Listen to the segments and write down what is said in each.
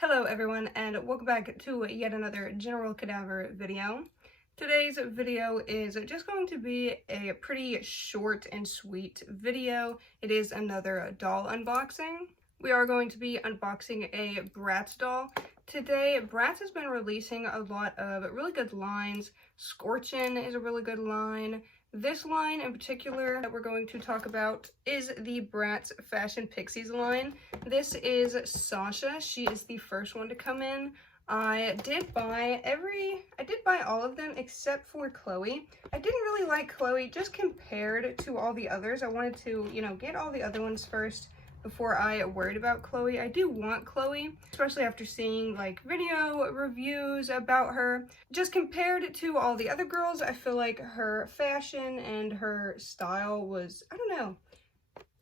Hello everyone, and welcome back to yet another General Cadaver video. Today's video is just going to be a pretty short and sweet video. It is another doll unboxing. We are going to be unboxing a Bratz doll. Today, Bratz has been releasing a lot of really good lines. Scorchin' is a really good line. This line in particular that we're going to talk about is the Bratz Fashion Pixies line. This is Sasha. She is the first one to come in. I did buy all of them except for Cloe. I didn't really like Cloe just compared to all the others. I wanted to, get all the other ones first before I worried about Cloe. I do want Cloe, especially after seeing video reviews about her. Just compared to all the other girls, I feel like her fashion and her style was, I don't know,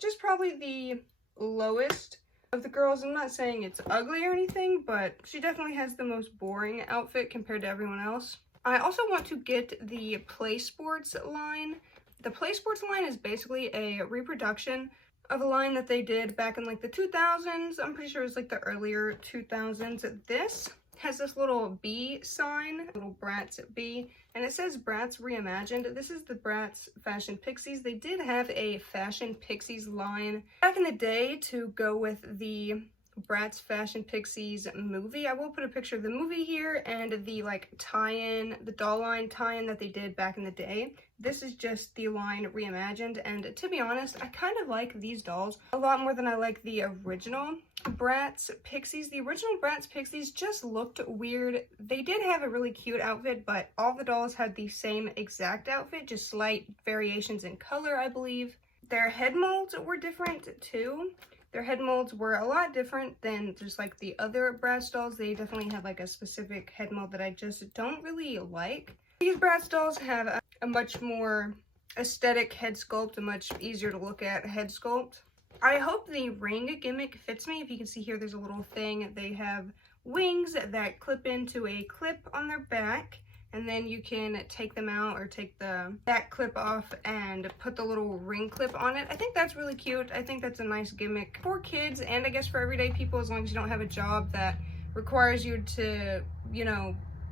just probably the lowest of the girls. I'm not saying it's ugly or anything, but she definitely has the most boring outfit compared to everyone else. I also want to get the Play Sports line. The Play Sports line is basically a reproduction of a line that they did back in the 2000s. I'm pretty sure it was the earlier 2000s. This has this little B sign, little Bratz B, and it says Bratz Reimagined. This is the Bratz Fashion Pixies. They did have a Fashion Pixies line back in the day to go with the Bratz Fashion Pixies movie. I will put a picture of the movie here and the tie-in, the doll line tie-in that they did back in the day. This is just the line reimagined, and to be honest, I kind of like these dolls a lot more than I like the original Bratz Pixies. The original Bratz Pixies just looked weird. They did have a really cute outfit, but all the dolls had the same exact outfit, just slight variations in color, I believe. Their head molds were different too. Their head molds were a lot different than just the other Bratz dolls. They definitely have a specific head mold that I just don't really like. These Bratz dolls have a much more aesthetic head sculpt, a much easier to look at head sculpt. I hope the ring gimmick fits me. If you can see here, there's a little thing. They have wings that clip into a clip on their back, and then you can take them out or take the back clip off and put the little ring clip on it. I think that's really cute. I think that's a nice gimmick for kids, and I guess for everyday people, as long as you don't have a job that requires you to,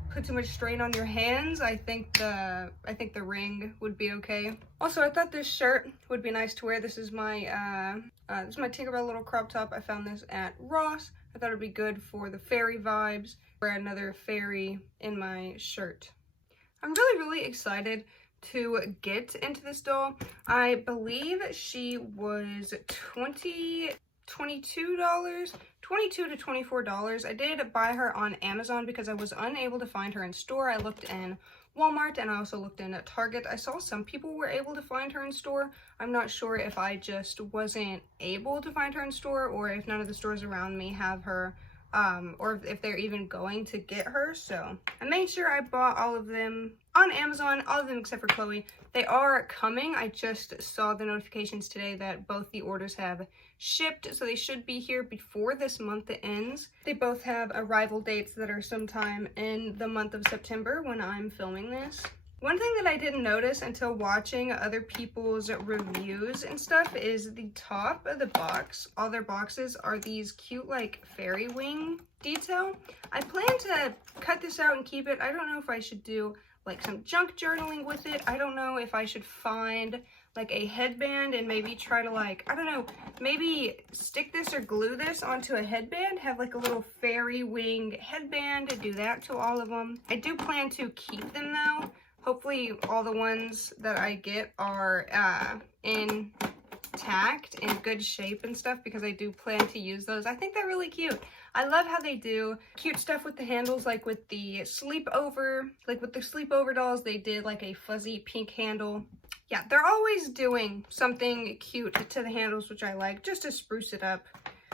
put too much strain on your hands. I think the ring would be okay. Also, I thought this shirt would be nice to wear. This is my Tinkerbell little crop top. I found this at Ross. I thought it'd be good for the fairy vibes. Wear another fairy in my shirt. I'm really excited to get into this doll. I believe she was $22 to $24. I did buy her on Amazon because I was unable to find her in store. I looked in Walmart and I also looked in Target. I saw some people were able to find her in store. I'm not sure if I just wasn't able to find her in store or if none of the stores around me have her, or if they're even going to get her. So I made sure I bought all of them on Amazon, all of them except for Cloe. They are coming. I just saw the notifications today that both the orders have shipped, so they should be here before this month ends. They both have arrival dates that are sometime in the month of September when I'm filming this. One thing that I didn't notice until watching other people's reviews and stuff is the top of the box. All their boxes are these cute fairy wing detail. I plan to cut this out and keep it. I don't know if I should do some junk journaling with it. I don't know if I should find a headband and maybe try to I don't know, maybe stick this or glue this onto a headband, have a little fairy wing headband, and do that to all of them. I do plan to keep them though. Hopefully all the ones that I get are intact, in good shape and stuff, because I do plan to use those. I think they're really cute. I love how they do cute stuff with the handles, with the sleepover, with the sleepover dolls, they did a fuzzy pink handle. Yeah, they're always doing something cute to the handles, which I like, just to spruce it up.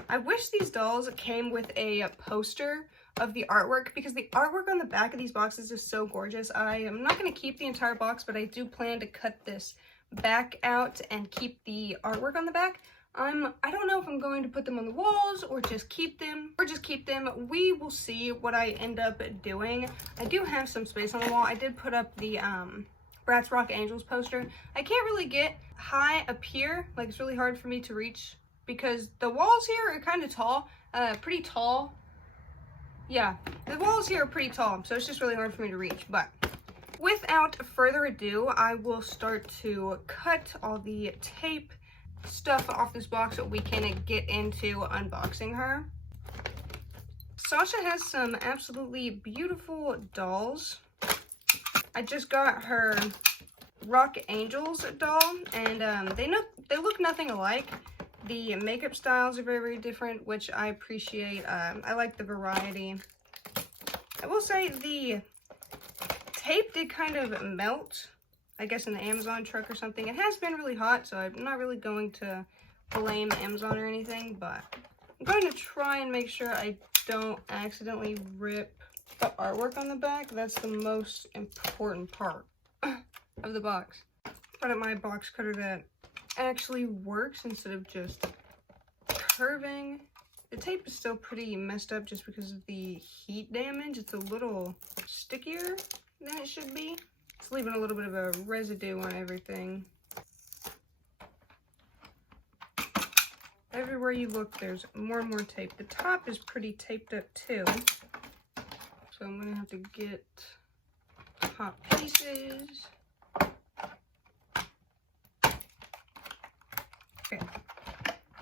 I wish these dolls came with a poster of the artwork, because the artwork on the back of these boxes is so gorgeous. I am not going to keep the entire box, but I do plan to cut this back out and keep the artwork on the back. I don't know if I'm going to put them on the walls or just keep them. We will see what I end up doing. I do have some space on the wall. I did put up the Bratz Rock Angels poster. I can't really get high up here. It's really hard for me to reach because the walls here are kind of tall, pretty tall. yeah, the walls here are pretty tall, so it's just really hard for me to reach. But without further ado, I will start to cut all the tape stuff off this box so we can get into unboxing her. Sasha has some absolutely beautiful dolls. I just got her Rock Angels doll, and they look nothing alike. The makeup styles are very, very different, which I appreciate. I like the variety. I will say the tape did kind of melt, I guess in the Amazon truck or something. It has been really hot, so I'm not really going to blame Amazon or anything, but I'm going to try and make sure I don't accidentally rip the artwork on the back. That's the most important part of the box. But my box cutter that actually works instead of just curving. The tape is still pretty messed up just because of the heat damage. It's a little stickier than it should be. It's leaving a little bit of a residue on everything. Everywhere you look, there's more and more tape. The top is pretty taped up too. So I'm gonna have to get top pieces. Okay,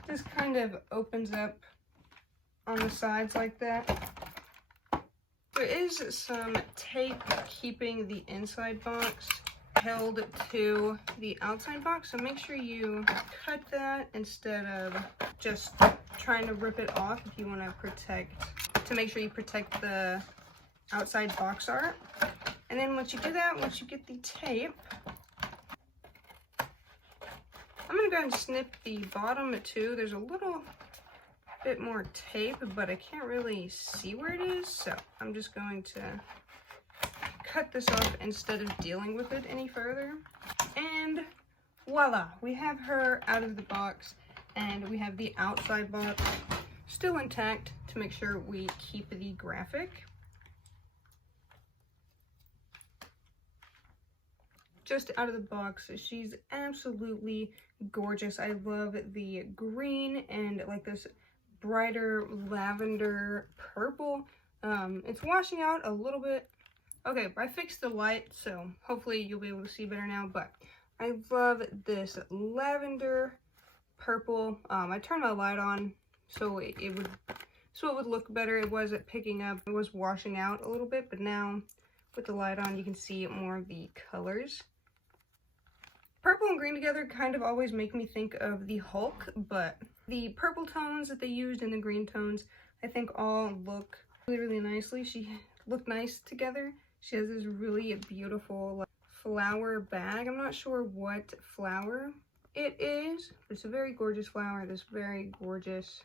this kind of opens up on the sides like that. There is some tape keeping the inside box held to the outside box, so make sure you cut that instead of just trying to rip it off if you want to make sure you protect the outside box art. And then once you do that, once you get the tape, I'm gonna go ahead and snip the bottom too. There's a little bit more tape, but I can't really see where it is, so I'm just going to cut this off instead of dealing with it any further. And voila, we have her out of the box, and we have the outside box still intact to make sure we keep the graphic. Just out of the box, she's absolutely gorgeous. I love the green and like this brighter lavender purple. It's washing out a little bit. Okay, I fixed the light, so hopefully you'll be able to see better now, but I love this lavender purple. I turned my light on so it would look better. It wasn't picking up, it was washing out a little bit, but now with the light on you can see more of the colors. Purple and green together kind of always make me think of the Hulk, but the purple tones that they used and the green tones I think all look really, really nicely. She look nice together. She has this really beautiful like, flower bag. I'm not sure what flower it is, but it's a very gorgeous flower. This very gorgeous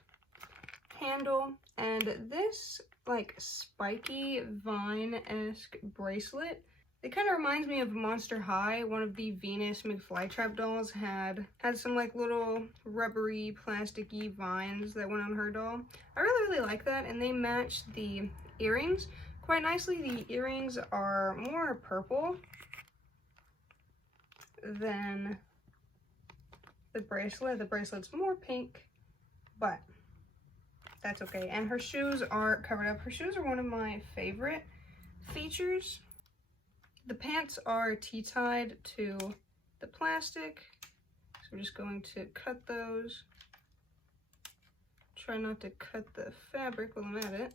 handle, and this like spiky vine-esque bracelet. It kind of reminds me of Monster High. One of the Venus McFlytrap dolls had some like little rubbery, plasticky vines that went on her doll. I really, really like that, and they match the earrings quite nicely. The earrings are more purple than the bracelet. The bracelet's more pink, but that's okay. And her shoes are covered up. Her shoes are one of my favorite features. The pants are T-tied to the plastic, so we're just going to cut those. Try not to cut the fabric while I'm at it.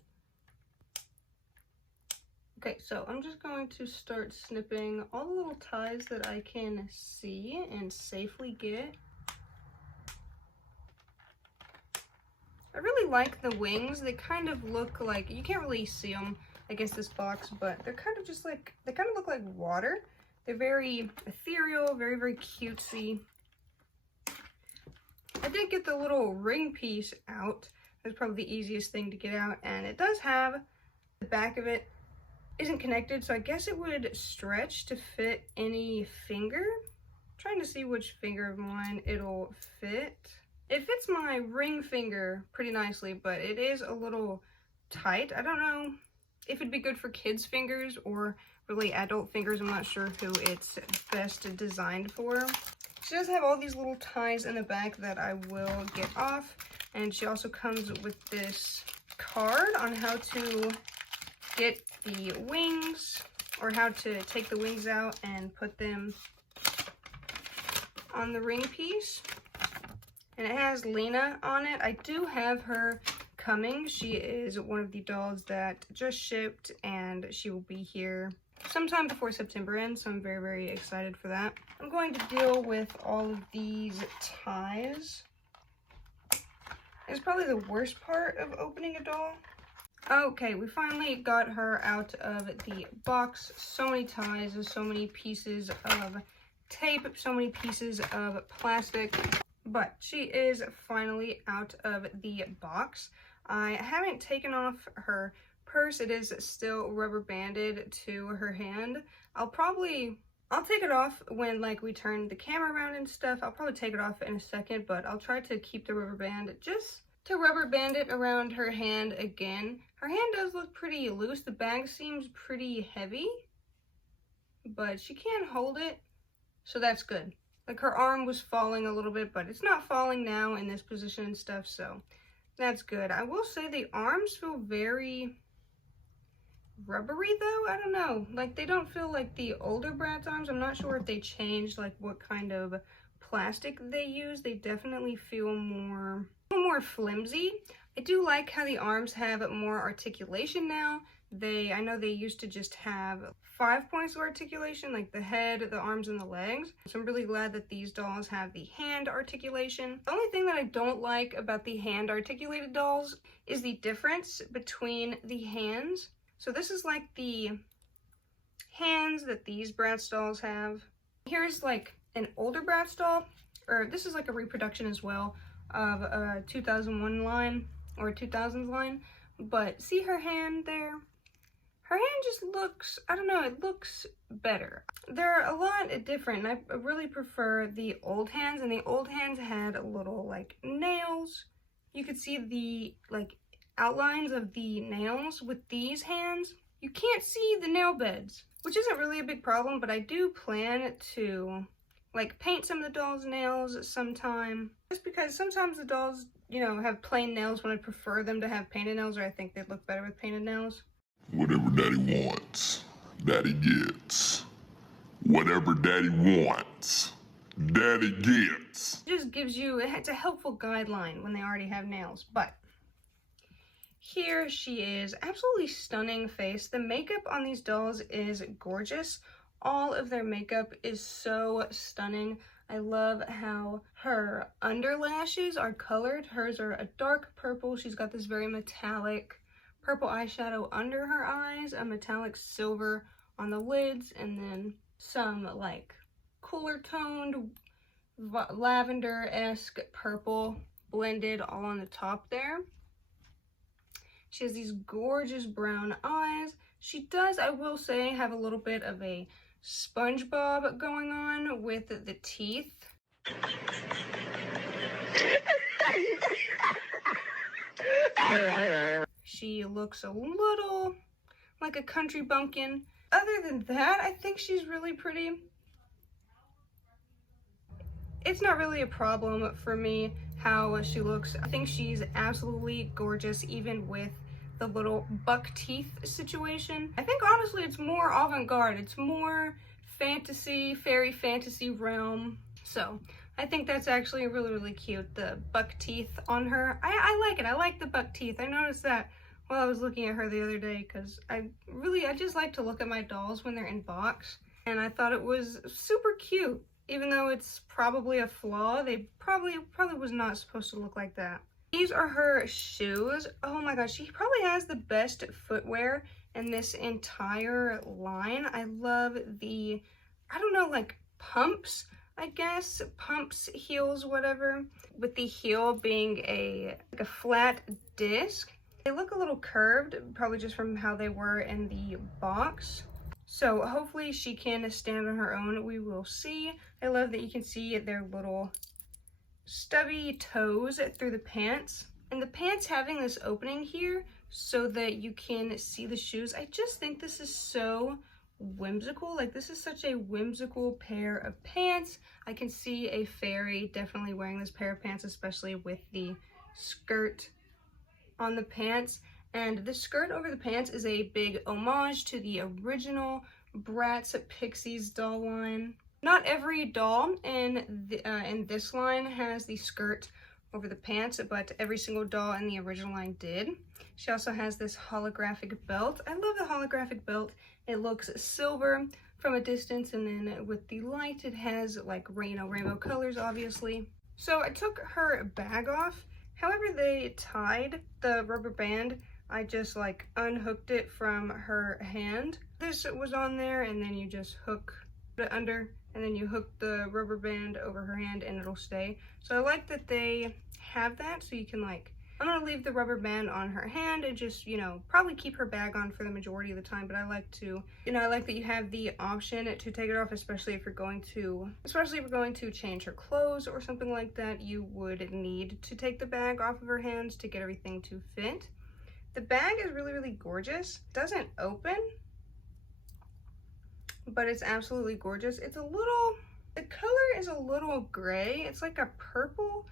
Okay, so I'm just going to start snipping all the little ties that I can see and safely get. I really like the wings. They kind of look like, you can't really see them against this box, but they're kind of just like, they kind of look like water. They're very ethereal, very, very cutesy. I did get the little ring piece out. That's probably the easiest thing to get out, and it does have, the back of it isn't connected, so I guess it would stretch to fit any finger. I'm trying to see which finger of mine it'll fit. It fits my ring finger pretty nicely, but it is a little tight. I don't know if it'd be good for kids' fingers or really adult fingers. I'm not sure who it's best designed for. She does have all these little ties in the back that I will get off, and she also comes with this card on how to get the wings, or how to take the wings out and put them on the ring piece. And it has Lena on it. I do have her coming. She is one of the dolls that just shipped, and she will be here sometime before September ends, so I'm very, very excited for that. I'm going to deal with all of these ties. It's probably the worst part of opening a doll. Okay, we finally got her out of the box. So many ties, so many pieces of tape, so many pieces of plastic, but she is finally out of the box. I haven't taken off her purse. It is still rubber banded to her hand. I'll take it off when like we turn the camera around and stuff. I'll probably take it off in a second, but I'll try to keep the rubber band just to rubber band it around her hand again. Her hand does look pretty loose. The bag seems pretty heavy, but she can hold it, so that's good. Like her arm was falling a little bit, but it's not falling now in this position and stuff, so that's good. I will say the arms feel very rubbery though. I don't know, like they don't feel like the older Bratz arms. I'm not sure if they changed like what kind of plastic they use. They definitely feel more flimsy. I do like how the arms have more articulation now. I know they used to just have 5 points of articulation, like the head, the arms, and the legs. So I'm really glad that these dolls have the hand articulation. The only thing that I don't like about the hand articulated dolls is the difference between the hands. So this is like the hands that these Bratz dolls have. Here's like an older Bratz doll, or this is like a reproduction as well of a 2001 line or a 2000s line. But see her hand there? Her hand just looks, I don't know, it looks better. They're a lot different. I really prefer the old hands, and the old hands had little like nails. You could see the like outlines of the nails. With these hands, you can't see the nail beds, which isn't really a big problem, but I do plan to like paint some of the dolls' nails sometime, just because sometimes the dolls, you know, have plain nails when I prefer them to have painted nails, or I think they'd look better with painted nails. Whatever daddy wants, daddy gets. Whatever daddy wants, daddy gets. It just gives you, it's a helpful guideline when they already have nails. But here she is, absolutely stunning face. The makeup on these dolls is gorgeous. All of their makeup is so stunning. I love how her underlashes are colored. Hers are a dark purple. She's got this very metallic purple eyeshadow under her eyes, a metallic silver on the lids, and then some like cooler toned lavender-esque purple blended all on the top there. She has these gorgeous brown eyes. She does, I will say, have a little bit of a SpongeBob going on with the teeth. She looks a little like a country bumpkin. Other than that, I think she's really pretty. It's not really a problem for me how she looks. I think she's absolutely gorgeous, even with the little buck teeth situation. I think honestly it's more avant-garde. It's more fantasy, fairy fantasy realm. So I think that's actually really, really cute, the buck teeth on her. I like it. I like the buck teeth. I noticed that while I was looking at her the other day, because I just like to look at my dolls when they're in box, and I thought it was super cute. Even though it's probably a flaw, they probably was not supposed to look like that. These are her shoes. Oh my gosh, she probably has the best footwear in this entire line. I love the, I don't know, like pumps, I guess, pumps, heels, whatever, with the heel being like a flat disc. They look a little curved, probably just from how they were in the box. So hopefully she can stand on her own. We will see. I love that you can see their little stubby toes through the pants. And the pants having this opening here so that you can see the shoes. I just think this is so whimsical. Like, this is such a whimsical pair of pants. I can see a fairy definitely wearing this pair of pants, especially with the skirt on the pants. And this skirt over the pants is a big homage to the original Bratz Pixies doll line. Not every doll in this line has the skirt over the pants, but every single doll in the original line did. She also has this holographic belt. I love the holographic belt. It looks silver from a distance, and then with the light it has like rainbow colors, obviously. So I took her bag off. However they tied the rubber band, I just like unhooked it from her hand. This was on there, and then you just hook it under, and then you hook the rubber band over her hand and it'll stay. So I like that they have that, so you can like, I'm gonna leave the rubber band on her hand and just, you know, probably keep her bag on for the majority of the time, but I like to, you know, I like that you have the option to take it off, especially if you're going to change her clothes or something like that. You would need to take the bag off of her hands to get everything to fit. The bag is really gorgeous. It doesn't open, but it's absolutely gorgeous. It's a little, the color is a little gray. It's like a purple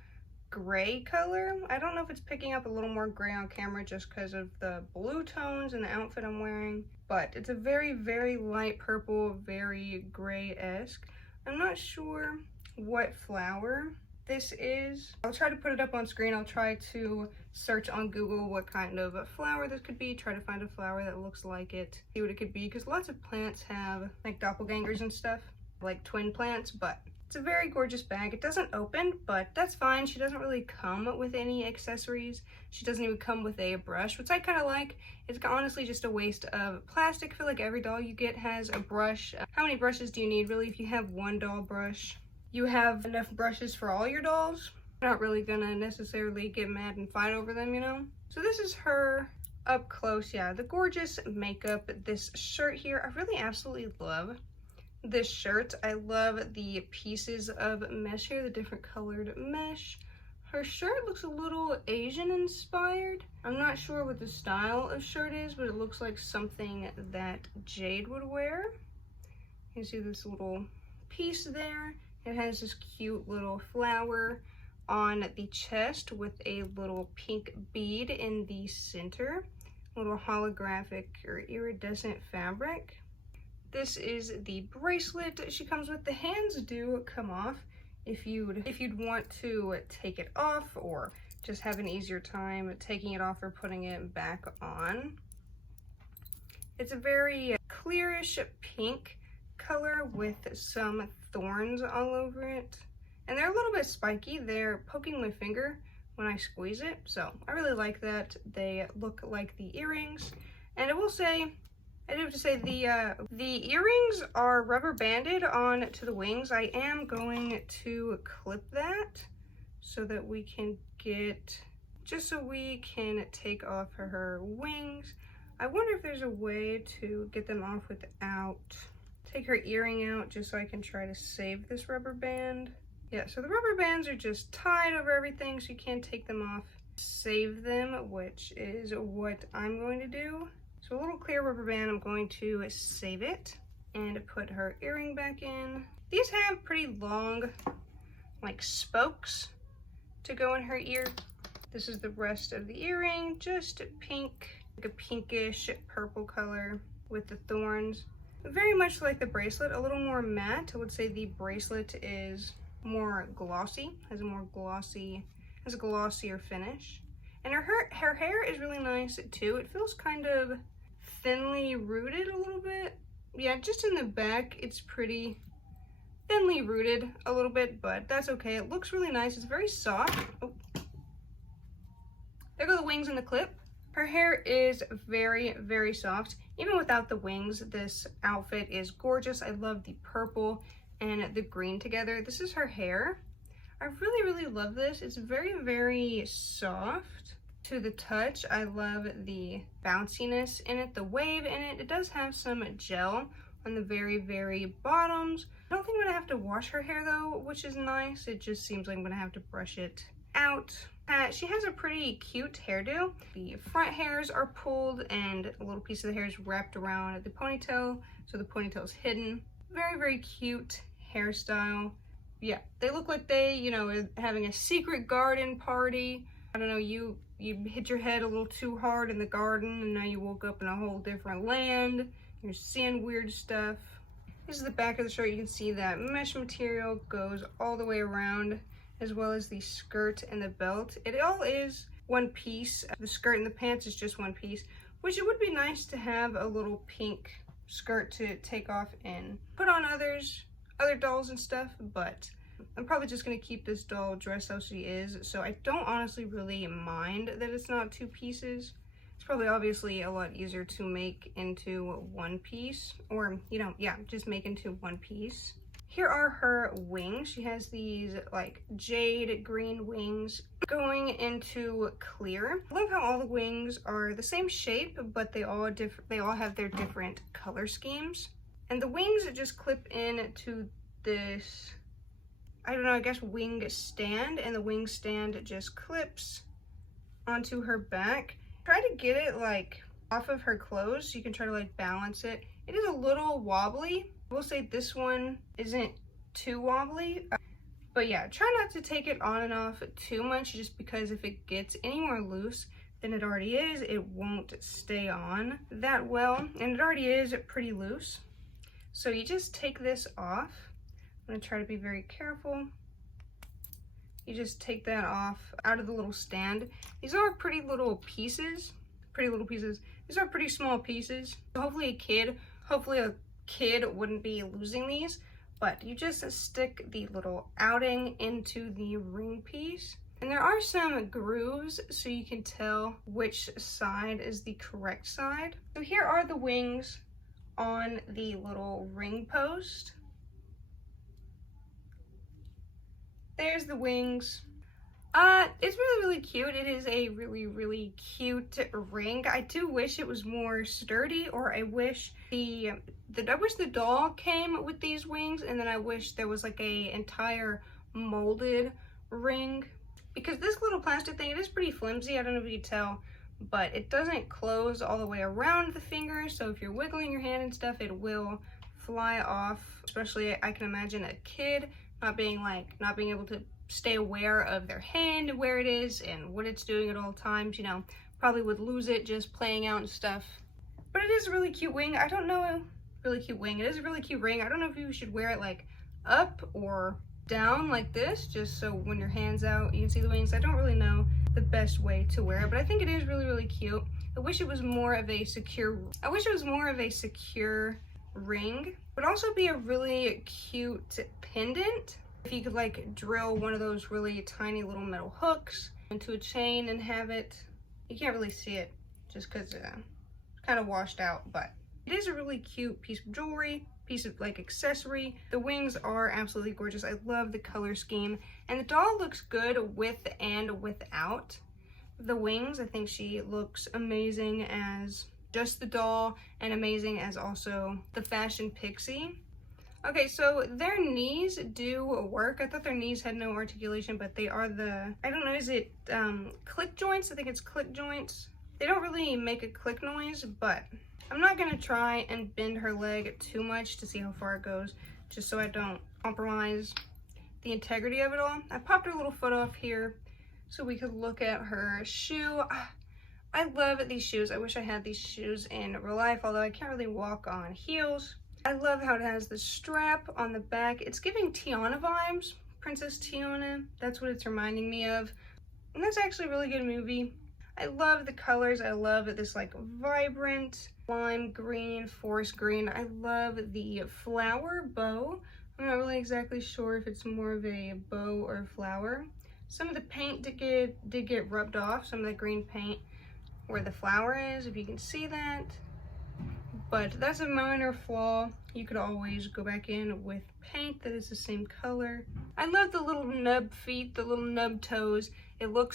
gray color. I don't know if it's picking up a little more gray on camera just because of the blue tones and the outfit I'm wearing, but it's a very light purple, very gray-esque. I'm not sure what flower this is. I'll try to put it up on screen. I'll try to search on Google what kind of a flower this could be, try to find a flower that looks like it, see what it could be, because lots of plants have like doppelgangers and stuff, like twin plants, but it's a very gorgeous bag. It doesn't open, but that's fine. She doesn't really come with any accessories. She doesn't even come with a brush, which I kind of like. It's honestly just a waste of plastic. I feel like every doll you get has a brush. How many brushes do you need, really? If you have one doll brush, you have enough brushes for all your dolls. You're not really gonna necessarily get mad and fight over them, you know? So this is her up close. Yeah, the gorgeous makeup. This shirt here, I really absolutely love this shirt. I love the pieces of mesh here, the different colored mesh. Her shirt looks a little Asian inspired. I'm not sure what the style of shirt is, but it looks like something that Jade would wear. You see this little piece there. It has this cute little flower on the chest with a little pink bead in the center, a little holographic or iridescent fabric. This is the bracelet she comes with. The hands do come off if you'd want to take it off or just have an easier time taking it off or putting it back on. It's a very clearish pink color with some thorns all over it, and they're a little bit spiky. They're poking my finger when I squeeze it, so I really like that. They look like the earrings, and I do have to say the earrings are rubber banded on to the wings. I am going to clip that so that we can get, just so we can take off her wings. I wonder if there's a way to get them off without, take her earring out just so I can try to save this rubber band. Yeah, so the rubber bands are just tied over everything, so you can't take them off, save them, which is what I'm going to do. So a little clear rubber band, I'm going to save it and put her earring back in. These have pretty long, like, spokes to go in her ear. This is the rest of the earring, just pink, like a pinkish purple color with the thorns. Very much like the bracelet, a little more matte. I would say the bracelet is more glossy, has a glossier finish. And her hair is really nice too. It feels kind of thinly rooted a little bit. Yeah, just in the back, it's pretty thinly rooted a little bit, but that's okay. It looks really nice. It's very soft. Oh. There go the wings in the clip. Her hair is very soft. Even without the wings, this outfit is gorgeous. I love the purple and the green together. This is her hair. I really love this. It's very soft to the touch. I love the bounciness in it, the wave in it. It does have some gel on the very bottoms. I don't think I'm gonna have to wash her hair though, which is nice. It just seems like I'm gonna have to brush it out. She has a pretty cute hairdo. The front hairs are pulled and a little piece of the hair is wrapped around the ponytail, so the ponytail is hidden. Very cute hairstyle. Yeah, they look like they, you know, are having a secret garden party I don't know, you hit your head a little too hard in the garden and now you woke up in a whole different land. You're seeing weird stuff. This is the back of the shirt. You can see that mesh material goes all the way around, as well as the skirt and the belt. It all is one piece. The skirt and the pants is just one piece, which it would be nice to have a little pink skirt to take off and put on other dolls and stuff, but I'm probably just gonna keep this doll dressed how she is, so I don't honestly really mind that it's not two pieces. It's probably obviously a lot easier to make into one piece, or, you know, yeah, just make into one piece. Here are her wings. She has these like jade green wings going into clear. I love how all the wings are the same shape, but they all have their different color schemes. And the wings just clip into this, I don't know, I guess wing stand, and the wing stand just clips onto her back. Try to get it like off of her clothes so you can try to like balance it. It is a little wobbly. I will say this one isn't too wobbly, but yeah, try not to take it on and off too much, just because if it gets any more loose than it already is, it won't stay on that well, and it already is pretty loose. So you just take this off. I'm gonna try to be very careful. You just take that off out of the little stand. These are pretty little pieces. These are pretty small pieces. Hopefully a kid wouldn't be losing these, but you just stick the little outing into the ring piece. And there are some grooves so you can tell which side is the correct side. So here are the wings on the little ring post. There's the wings. It's really cute. It is a really cute ring. I do wish it was more sturdy, or I wish the doll came with these wings, and then I wish there was like a entire molded ring, because this little plastic thing, it is pretty flimsy. I don't know if you can tell, but it doesn't close all the way around the finger, so if you're wiggling your hand and stuff, it will fly off. Especially, I can imagine a kid not being able to stay aware of their hand, where it is and what it's doing at all times, you know, probably would lose it just playing out and stuff. But it is a really cute wing. I don't know, really cute wing. It is a really cute ring. I don't know if you should wear it like up or down like this, just so when your hand's out you can see the wings. I don't really know the best way to wear it, but I think it is really cute. I wish it was more of a secure ring. It would also be a really cute pendant if you could like drill one of those really tiny little metal hooks into a chain and have it. You can't really see it just because it's kind of washed out, but it is a really cute piece of jewelry, piece of like accessory. The wings are absolutely gorgeous. I love the color scheme, and the doll looks good with and without the wings. I think she looks amazing as just the doll and amazing as also the fashion pixie. Okay, so their knees do work. I thought their knees had no articulation, but they are the, I don't know, is it click joints? I think it's click joints. They don't really make a click noise, but I'm not gonna try and bend her leg too much to see how far it goes, just so I don't compromise the integrity of it all. I popped her little foot off here so we could look at her shoe. I love these shoes. I wish I had these shoes in real life, although I can't really walk on heels. I love how it has the strap on the back. It's giving Tiana vibes, Princess Tiana. That's what it's reminding me of. And that's actually a really good movie. I love the colors. I love this like vibrant lime green, forest green. I love the flower bow. I'm not really exactly sure if it's more of a bow or a flower. Some of the paint did get rubbed off, some of the green paint where the flower is, if you can see that. But that's a minor flaw. You could always go back in with paint that is the same color. I love the little nub feet, the little nub toes. They look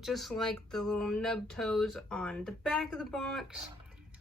just like the little nub toes on the back of the box.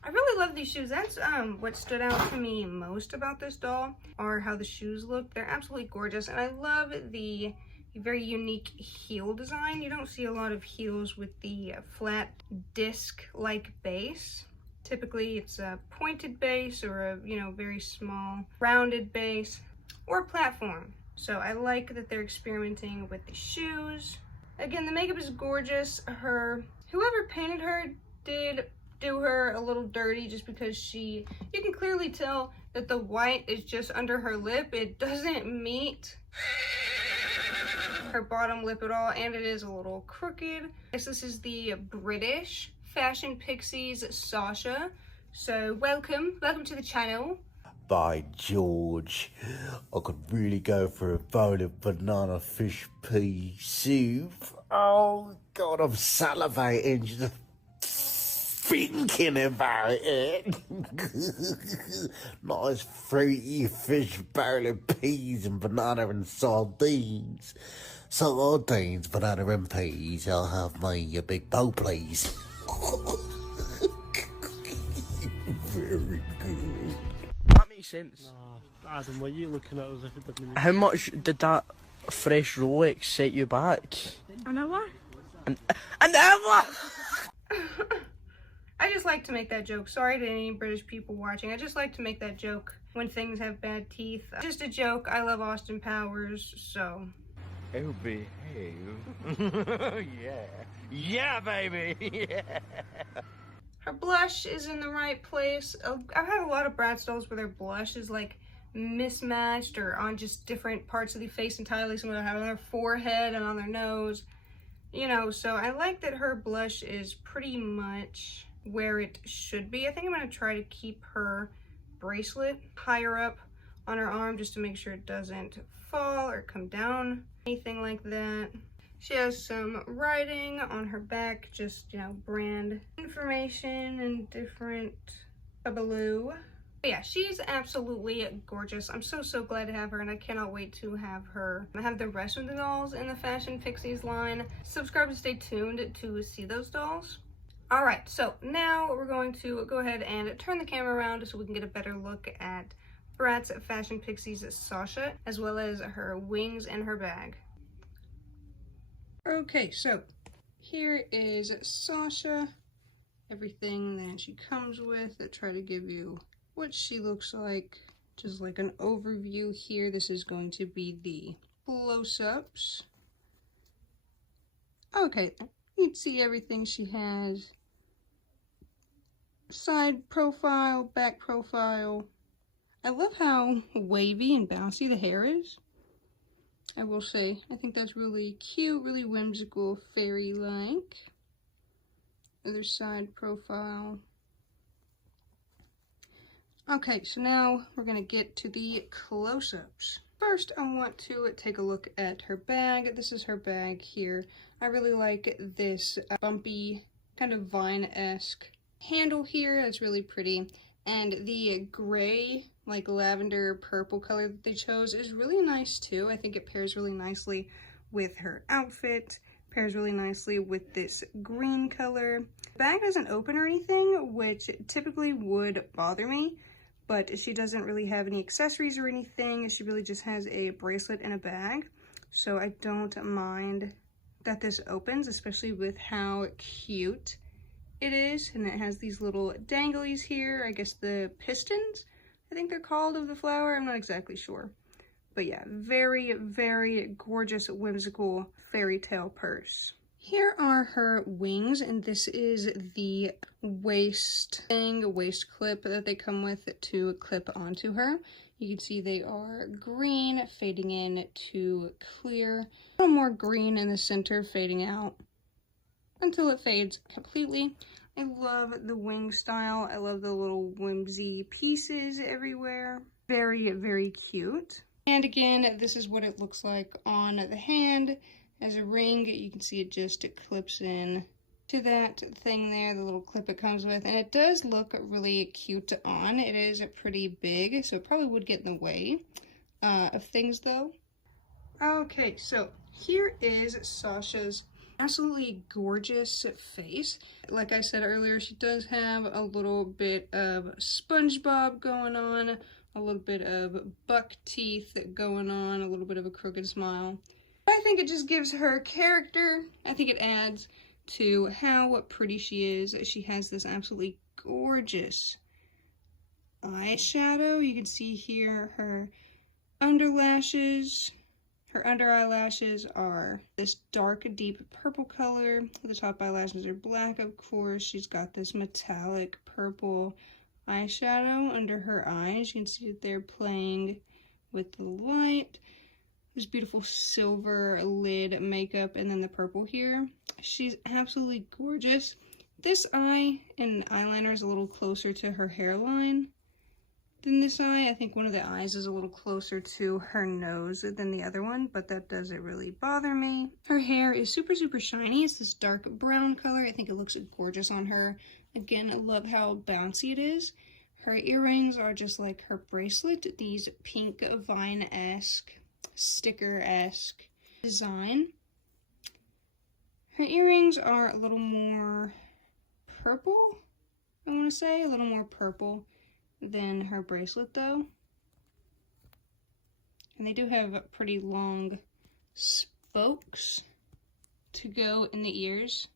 I really love these shoes. That's what stood out to me most about this doll, are how the shoes look. They're absolutely gorgeous, and I love the very unique heel design. You don't see a lot of heels with the flat disc-like base. Typically it's a pointed base or a, you know, very small rounded base or platform. So I like that they're experimenting with the shoes. Again, the makeup is gorgeous. Whoever painted her did do her a little dirty just because you can clearly tell that the white is just under her lip. It doesn't meet her bottom lip at all, and it is a little crooked. This is the Bratz Fashion Pixies Sasha. So welcome to the channel. By George, I could really go for a bowl of banana fish pea soup. Oh God, I'm salivating just thinking about it. Nice fruity fish bowl of peas and banana and sardines. Sardines, banana and peas. I'll have me a big bowl, please. Very good. That makes sense. Nah, Adam, why are you looking at us if it doesn't? How much did that fresh Rolex set you back? An hour? An hour! I just like to make that joke. Sorry to any British people watching. I just like to make that joke when things have bad teeth. Just a joke. I love Austin Powers, so. Oh, behave. Yeah. Yeah, baby. Yeah. Her blush is in the right place. I've had a lot of Bratz dolls where their blush is like mismatched or on just different parts of the face entirely. Some of them have it on their forehead and on their nose. You know, so I like that her blush is pretty much where it should be. I think I'm going to try to keep her bracelet higher up on her arm just to make sure it doesn't fall or come down, anything like that. She has some writing on her back, just, you know, brand information and different babaloo. Yeah, she's absolutely gorgeous. I'm so glad to have her, and I cannot wait to have the rest of the dolls in the Fashion Pixies line. Subscribe to stay tuned to see those dolls. All right, so now we're going to go ahead and turn the camera around so we can get a better look at Bratz Fashion Pixies Sasha, as well as her wings and her bag. Okay, so here is Sasha, everything that she comes with. I try to give you what she looks like, just like an overview here. This is going to be the close-ups. Okay, you can see everything she has. Side profile, back profile. I love how wavy and bouncy the hair is. I will say, I think that's really cute, really whimsical, fairy-like. Other side profile. Okay, so now we're going to get to the close-ups. First, I want to take a look at her bag. This is her bag here. I really like this bumpy, kind of vine-esque handle here. That's really pretty. And the gray, like lavender purple color that they chose is really nice too. I think it pairs really nicely with her outfit, pairs really nicely with this green color. The bag doesn't open or anything, which typically would bother me, but she doesn't really have any accessories or anything. She really just has a bracelet and a bag, so I don't mind that this opens, especially with how cute it is. And it has these little danglies here, I guess the pistons, I think they're called, of the flower. I'm not exactly sure. But yeah, very, very gorgeous, whimsical fairy tale purse. Here are her wings, and this is the waist clip that they come with to clip onto her. You can see they are green, fading in to clear. A little more green in the center, fading out until it fades completely. I love the wing style. I love the little whimsy pieces everywhere. Very, very cute. And again, this is what it looks like on the hand. As a ring, you can see it just clips in to that thing there, the little clip it comes with. And it does look really cute on. It is pretty big, so it probably would get in the way of things though. Okay, so here is Sasha's absolutely gorgeous face. Like I said earlier, she does have a little bit of SpongeBob going on, a little bit of buck teeth going on, a little bit of a crooked smile. I think it just gives her character. I think it adds to how pretty she is. She has this absolutely gorgeous eyeshadow. You can see here her underlashes, Her under eyelashes are this dark, deep purple color. The top eyelashes are black, of course. She's got this metallic purple eyeshadow under her eyes. You can see that they're playing with the light. This beautiful silver lid makeup, and then the purple here. She's absolutely gorgeous. This eye and eyeliner is a little closer to her hairline than this eye. I think one of the eyes is a little closer to her nose than the other one, but that doesn't really bother me. Her hair is super, super shiny. It's this dark brown color. I think it looks gorgeous on her. Again, I love how bouncy it is. Her earrings are just like her bracelet, these pink vine-esque, sticker-esque design. Her earrings are a little more purple, I want to say, a little more purple than her bracelet though. And they do have pretty long spokes to go in the ears.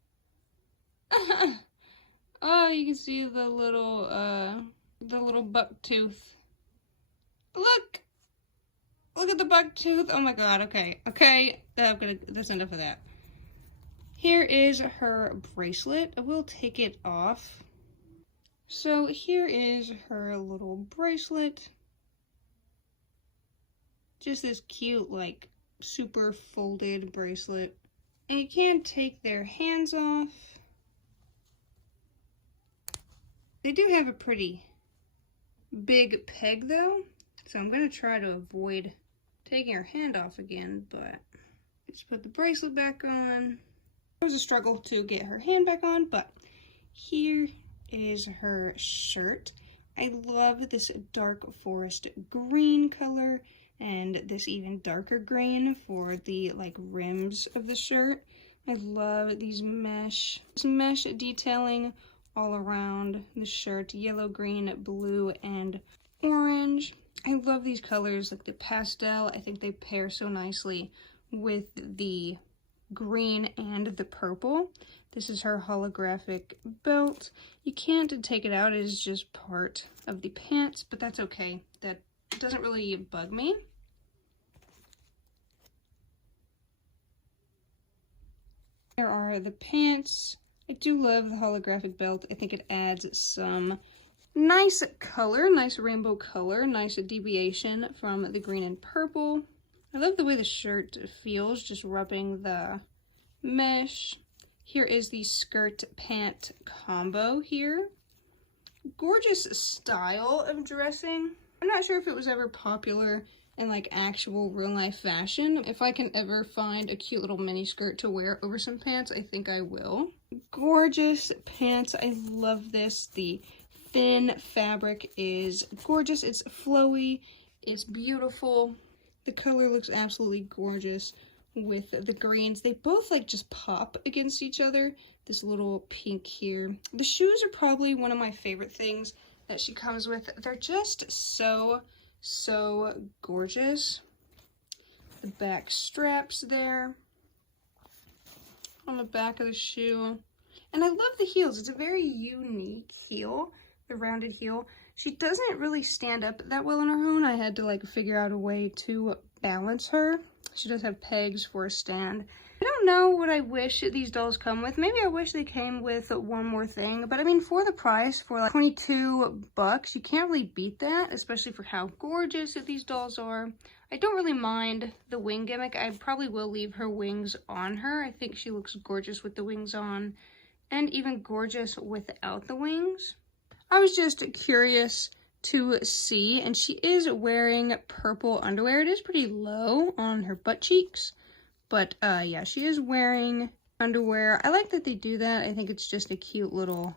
Oh, you can see the little buck tooth. Look at the buck tooth. Oh my god, okay, that's enough of that. Here is her bracelet. I will take it off. So here is her little bracelet. Just this cute, like, super folded bracelet. And you can't take their hands off. They do have a pretty big peg though, so I'm going to try to avoid taking her hand off again, but just put the bracelet back on. It was a struggle to get her hand back on, but here is her shirt. I love this dark forest green color and this even darker green for the like rims of the shirt. I love these mesh detailing all around the shirt, yellow, green, blue, and orange. I love these colors, like the pastel. I think they pair so nicely with the green and the purple. This is her holographic belt. You can't take it out, it is just part of the pants, but that's okay. That doesn't really bug me. Here are the pants. I do love the holographic belt. I think it adds some nice color, nice rainbow color, nice deviation from the green and purple. I love the way the shirt feels, just rubbing the mesh. Here is the skirt pant combo here. Gorgeous style of dressing. I'm not sure if it was ever popular in like actual real life fashion. If I can ever find a cute little mini skirt to wear over some pants, I think I will. Gorgeous pants. I love this. The thin fabric is gorgeous. It's flowy. It's beautiful. The color looks absolutely gorgeous with the greens. They both like just pop against each other. This little pink here. The shoes are probably one of my favorite things that she comes with. They're just so gorgeous. The back straps there on the back of the shoe. And I love the heels. It's a very unique heel, the rounded heel. She doesn't really stand up that well on her own. I had to like figure out a way to balance her. She does have pegs for a stand. I don't know what I wish these dolls come with. Maybe I wish they came with one more thing, but I mean, for the price, for like $22, you can't really beat that, especially for how gorgeous these dolls are. I don't really mind the wing gimmick. I probably will leave her wings on her. I think she looks gorgeous with the wings on, and even gorgeous without the wings. I was just curious to see, and she is wearing purple underwear. It is pretty low on her butt cheeks. But yeah, she is wearing underwear. I like that they do that. I think it's just a cute little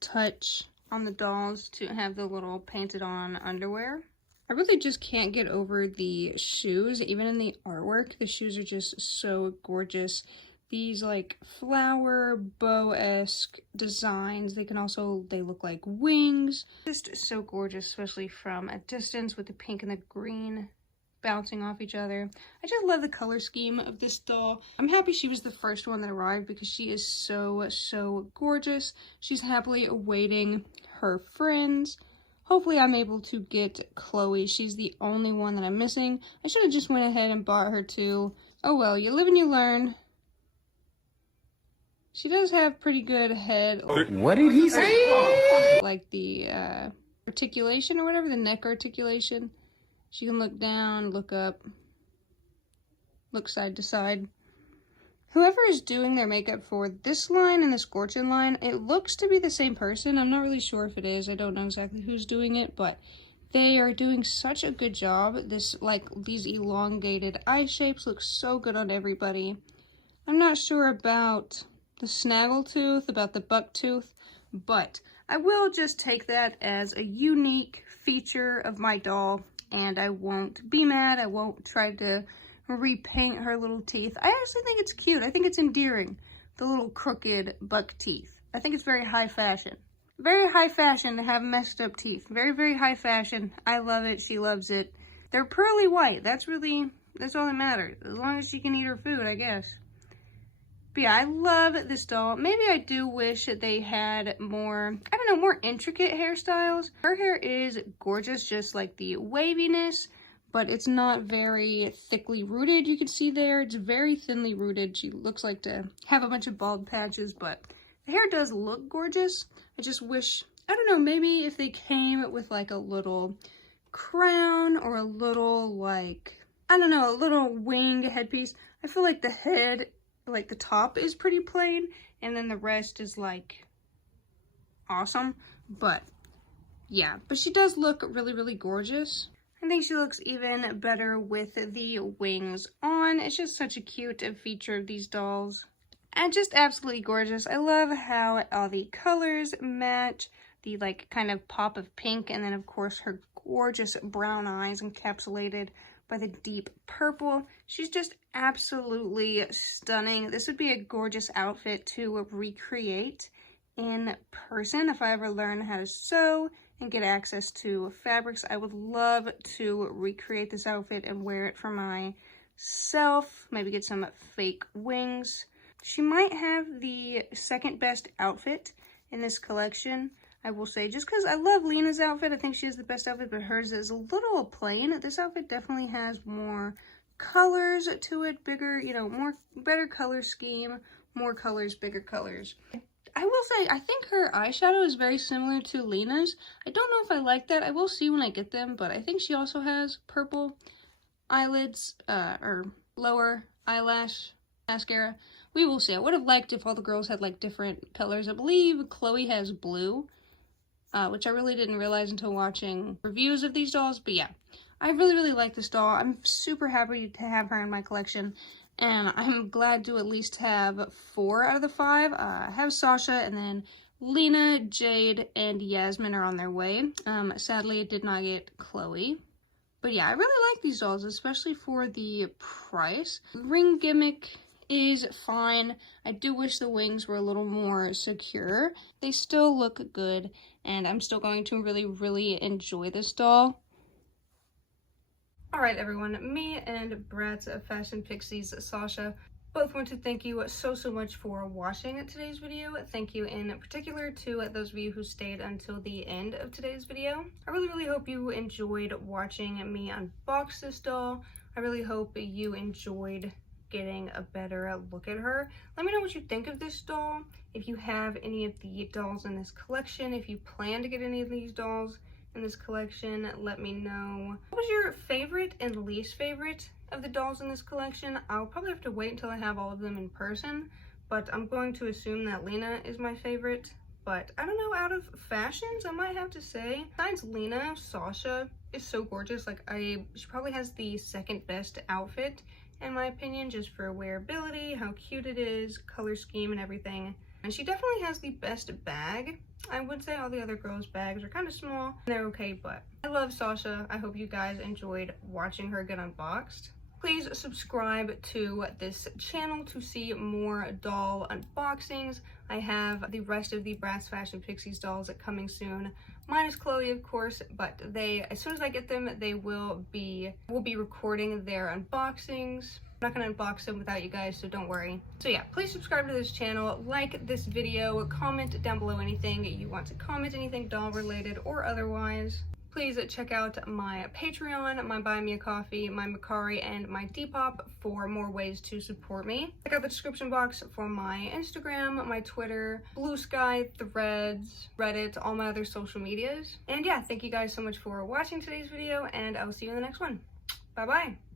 touch on the dolls to have the little painted on underwear. I really just can't get over the shoes. Even in the artwork, the shoes are just so gorgeous. These like flower bow-esque designs. They look like wings. Just so gorgeous, especially from a distance with the pink and the green bouncing off each other. I just love the color scheme of this doll. I'm happy she was the first one that arrived because she is so gorgeous. She's happily awaiting her friends. hopefully I'm able to get Cloe. She's the only one that I'm missing. I should have just went ahead and bought her too. Oh well, you live and you learn. She does have pretty good head. What did he say? Like the articulation or whatever, the neck articulation. She can look down, look up, look side to side. Whoever is doing their makeup for this line and the Scorchin line, it looks to be the same person. I'm not really sure if it is. I don't know exactly who's doing it, but they are doing such a good job. These elongated eye shapes look so good on everybody. I'm not sure about the snaggletooth, about the buck tooth, but I will just take that as a unique feature of my doll, and I won't be mad. I won't try to repaint her little teeth. I actually think it's cute. I think it's endearing, the little crooked buck teeth. I think it's very high fashion. Very high fashion to have messed up teeth. Very, very high fashion. I love it. She loves it. They're pearly white. That's all that matters. As long as she can eat her food, I guess. But yeah, I love this doll. Maybe I do wish that they had more, I don't know, more intricate hairstyles. Her hair is gorgeous, just like the waviness, but it's not very thickly rooted. You can see there, it's very thinly rooted. She looks like to have a bunch of bald patches, but the hair does look gorgeous. I just wish, I don't know, maybe if they came with like a little crown or a little like, I don't know, a little wing headpiece. I feel like the head, like the top is pretty plain, and then the rest is like awesome. But yeah, but she does look really, really gorgeous. I think she looks even better with the wings on. It's just such a cute feature of these dolls. And just absolutely gorgeous. I love how all the colors match, the like kind of pop of pink, and then of course her gorgeous brown eyes encapsulated by the deep purple. She's just absolutely stunning. This would be a gorgeous outfit to recreate in person. If I ever learn how to sew and get access to fabrics, I would love to recreate this outfit and wear it for myself. Maybe get some fake wings. She might have the second best outfit in this collection, I will say, just because I love Lena's outfit. I think she has the best outfit, but hers is a little plain. This outfit definitely has more colors to it, bigger, you know, better color scheme, more colors, bigger colors. I will say, I think her eyeshadow is very similar to Lena's. I don't know if I like that. I will see when I get them, but I think she also has purple eyelids, or lower eyelash mascara. We will see. I would have liked if all the girls had like different colors. I believe Cloe has blue, which I really didn't realize until watching reviews of these dolls. But yeah, I really, really like this doll. I'm super happy to have her in my collection, and I'm glad to at least have 4 out of the 5. I have Sasha, and then Lena, Jade, and Yasmin are on their way. Sadly, I did not get Cloe. But yeah, I really like these dolls, especially for the price. The ring gimmick is fine. I do wish the wings were a little more secure. They still look good, and I'm still going to really, really enjoy this doll. Alright everyone, me and Bratz Fashion Pixies Sasha both want to thank you so much for watching today's video. Thank you in particular to those of you who stayed until the end of today's video. I really, really hope you enjoyed watching me unbox this doll. I really hope you enjoyed getting a better look at her. Let me know what you think of this doll. If you have any of the dolls in this collection, if you plan to get any of these dolls in this collection, let me know. What was your favorite and least favorite of the dolls in this collection? I'll probably have to wait until I have all of them in person, but I'm going to assume that Lena is my favorite. But I don't know, out of fashions, I might have to say, besides Lena, Sasha is so gorgeous. Like, she probably has the second best outfit in my opinion, just for wearability, how cute it is, color scheme and everything. And she definitely has the best bag. I would say all the other girls' bags are kind of small. They're okay, but I love Sasha. I hope you guys enjoyed watching her get unboxed. Please subscribe to this channel to see more doll unboxings. I have the rest of the Bratz Fashion Pixies dolls coming soon, minus Cloe, of course, but as soon as I get them, we'll be recording their unboxings. I'm not gonna unbox them without you guys, so don't worry. So yeah, please subscribe to this channel, like this video, comment down below anything you want to comment, anything doll related or otherwise. Please check out my Patreon, my Buy Me a Coffee, my Mercari, and my Depop for more ways to support me. Check out the description box for my Instagram, my Twitter, Blue Sky, Threads, Reddit, all my other social medias. And yeah, thank you guys so much for watching today's video, and I will see you in the next one. Bye bye!